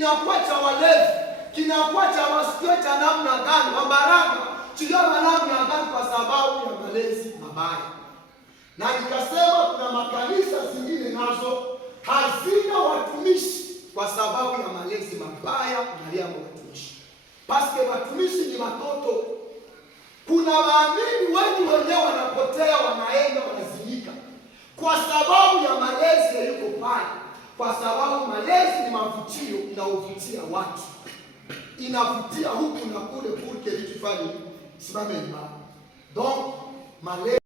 kinakuwa cha walevi, kinakuwa cha wasio cha namna gani, wabaraka chijua namna gani, kwa sababu ya malezi mabaya. Na nikasema kuna makanisa zingine nazo hazina watumishi kwa sababu ya malezi mabaya na watumishi. Paske watumishi ni watoto. Kuna waamini wengi wenyewe wanapotea, wanaenda wanazimika kwa sababu ya malezi yaliyo pale. Kwa sababu malezi ni mavutio, inaovutia watu, inavutia huku na kule, kurke likifanya simame imara. Donc malezi,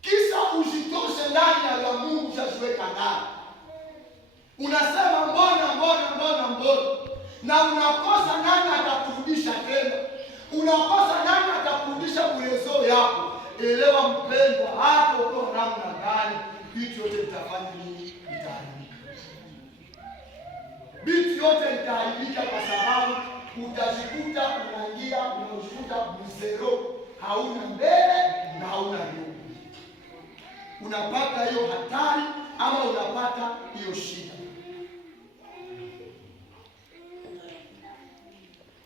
kisa ujitoshe ndani ya Mungu, jashuweka ndani. Unasema mbona na unakosa nani atakurudisha tena, unakosa nani atakurudisha uwezo yako. Elewa mpendwa, hapo uko namna gani, vitu yote vitafanya nini? Vitaharibika. Vitu yote vitaharibika kwa sababu utajikuta unaingia unajikuta mzero, hauna mbele na hauna nyuma. Unapata hiyo hatari ama unapata hiyo shida.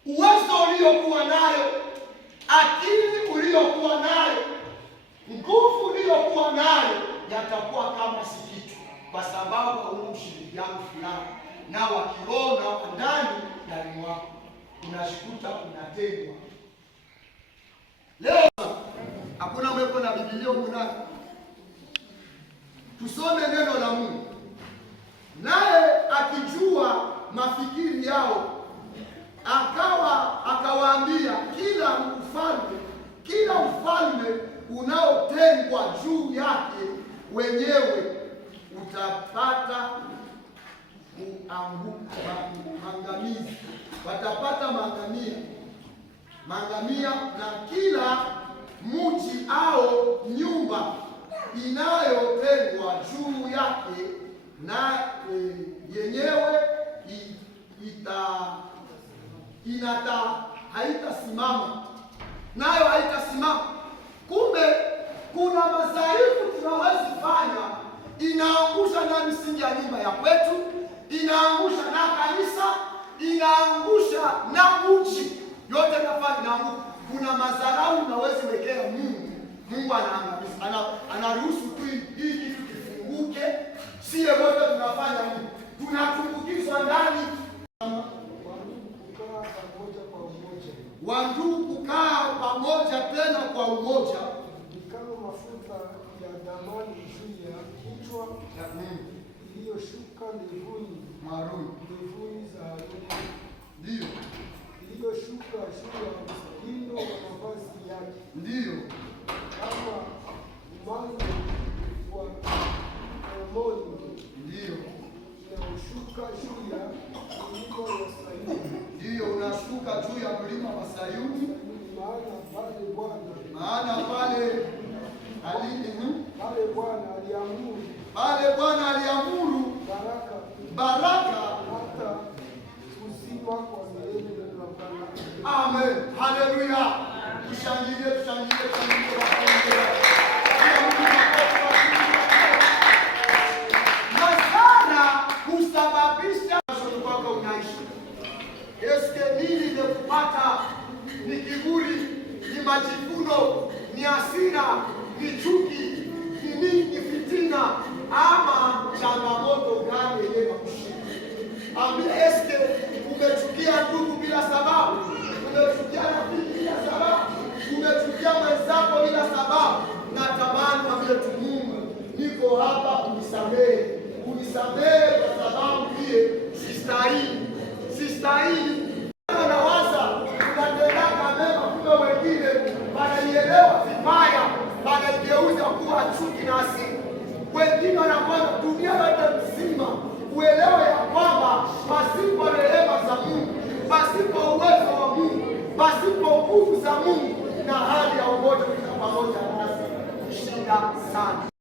Uwezo uliokuwa nayo, akili uliokuwa nayo, nguvu uliokuwa nayo yatakuwa kama si kitu, kwa sababu hauna ushirikiano fulani na wa kiroho na wa ndani ndani mwako, unashikuta unatengwa. Leo hakuna mweko na Biblia muna, tusome neno la Mungu, naye akijua mafikiri yao akawaambia, kila ufalme unaotengwa juu yake wenyewe utapata maangamizi, watapata maangamia, na kila mji au nyumba inayotengwa juu yake na yenyewe haitasimama, nayo haitasimama. Kumbe kuna madhaifu tunaweza fanya, inaangusha na misingi ya nyumba ya kwetu, inaangusha na kanisa, inaangusha na mji yote, nafanya inaanguka. Kuna madharau unaweza wekea Mungu anaangamiza, anaruhusu tu hii kitu kifunguke. Sie wote tunafanya nini? Tunatumbukizwa ndani. Wandugu kukaa pamoja tena kwa umoja, ni kama mafuta ya damani juu ya kichwa iliyoshuka ndevuni za Haruni, ndio iliyoshuka juu ya mtindo wa mavazi yake, ndio kama umande wa Hermoni, ndio inashuka juu ya milima ya Sayuni, ndio unashuka juu ya mlima wa Sayuni. Maana pale Bwana aliamuru baraka hata uzima kwa milele na baraka. Amen. Haleluya. Tushangilie. Masana kusababisha kwako unaishi. Eske nini imekupata? Ni kiburi, ni majivuno, ni hasira, ni chuki, ni nini? Ni fitina ama changamoto gani ile inakushinda? Ambia, eske umechukia ndugu bila sababu? Umechukia rafiki bila sababu? Umechukia mwenzako bila sababu? Natamani mwambie tu Mungu, niko hapa, unisamehe kwa sababu pia sistahili. Nawaza unatendaka mema, kumbe wengine wanaielewa vibaya, wanaigeuza kuwa chuki na hasira. Wengine wanakwenda dunia yote mzima uelewe ya kwamba pasipo rehema za Mungu, pasipo uwezo wa Mungu, pasipo nguvu za Mungu na hali ya umoja pamoja nasi, shida sana.